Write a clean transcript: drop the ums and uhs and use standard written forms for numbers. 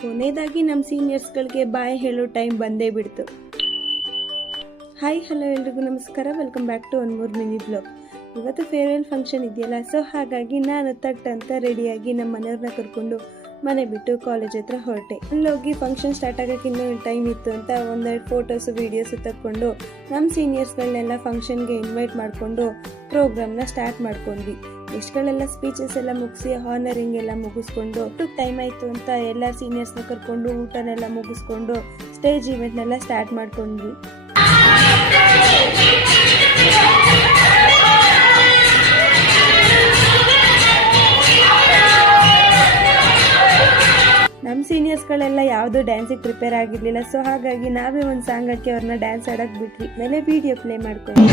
ಕೊನೆಯದಾಗಿ ನಮ್ಮ ಸೀನಿಯರ್ಸ್ಗಳಿಗೆ ಬಾಯ್ ಹೇಳೋ ಟೈಮ್ ಬಂದೇ ಬಿಡ್ತು. ಹಾಯ್ ಹಲೋ ಎಲ್ರಿಗೂ ನಮಸ್ಕಾರ, welcome back to one more mini blog. ಇವತ್ತು ಫೇರ್ವೆಲ್ ಫಂಕ್ಷನ್ ಇದೆಯಲ್ಲ, ಸೊ ಹಾಗಾಗಿ ನಾನು ತಟ್ಟಂತ ರೆಡಿಯಾಗಿ ನಮ್ಮ ಮನೆಯವ್ರನ್ನ ಕರ್ಕೊಂಡು ಮನೆ ಬಿಟ್ಟು ಕಾಲೇಜ್ ಹತ್ರ ಹೊರಟೆ. ಅಲ್ಲೋಗಿ ಫಂಕ್ಷನ್ ಸ್ಟಾರ್ಟ್ ಆಗೋಕ್ಕೆ ಇನ್ನೂ ಟೈಮ್ ಇತ್ತು ಅಂತ ಒಂದೆರಡು ಫೋಟೋಸು ವೀಡಿಯೋಸು ತಕ್ಕೊಂಡು ನಮ್ಮ ಸೀನಿಯರ್ಸ್ಗಳನ್ನೆಲ್ಲ ಫಂಕ್ಷನ್ಗೆ ಇನ್ವೈಟ್ ಮಾಡಿಕೊಂಡು ಪ್ರೋಗ್ರಾಮ್ನ ಸ್ಟಾರ್ಟ್ ಮಾಡ್ಕೊಂಡ್ವಿ. ಗೆಸ್ಟ್ಗಳೆಲ್ಲ ಸ್ಪೀಚಸ್ ಎಲ್ಲ ಮುಗಿಸಿ ಹಾನರಿಂಗ್ ಎಲ್ಲ ಮುಗಿಸ್ಕೊಂಡು ಟೈಮ್ ಆಯಿತು ಅಂತ ಎಲ್ಲ ಸೀನಿಯರ್ಸ್ನ ಕರ್ಕೊಂಡು ಊಟನೆಲ್ಲ ಮುಗಿಸ್ಕೊಂಡು ಸ್ಟೇಜ್ ಇವೆಂಟ್ನೆಲ್ಲ ಸ್ಟಾರ್ಟ್ ಮಾಡ್ಕೊಂಡ್ವಿ. ನಮ್ಮ ಸೀನಿಯರ್ಸ್ಗಳೆಲ್ಲ ಯಾವುದೋ ಡ್ಯಾನ್ಸಿಗೆ ಪ್ರಿಪೇರ್ ಆಗಿರಲಿಲ್ಲ, ಸೊ ಹಾಗಾಗಿ ನಾವೇ ಒಂದು ಸಾಂಗ್ ಹಾಕಿ ಅವ್ರನ್ನ ಡ್ಯಾನ್ಸ್ ಆಡೋಕೆ ಬಿಟ್ವಿ. ಮೇಲೆ ವಿಡಿಯೋ ಪ್ಲೇ ಮಾಡ್ಕೊಂಡು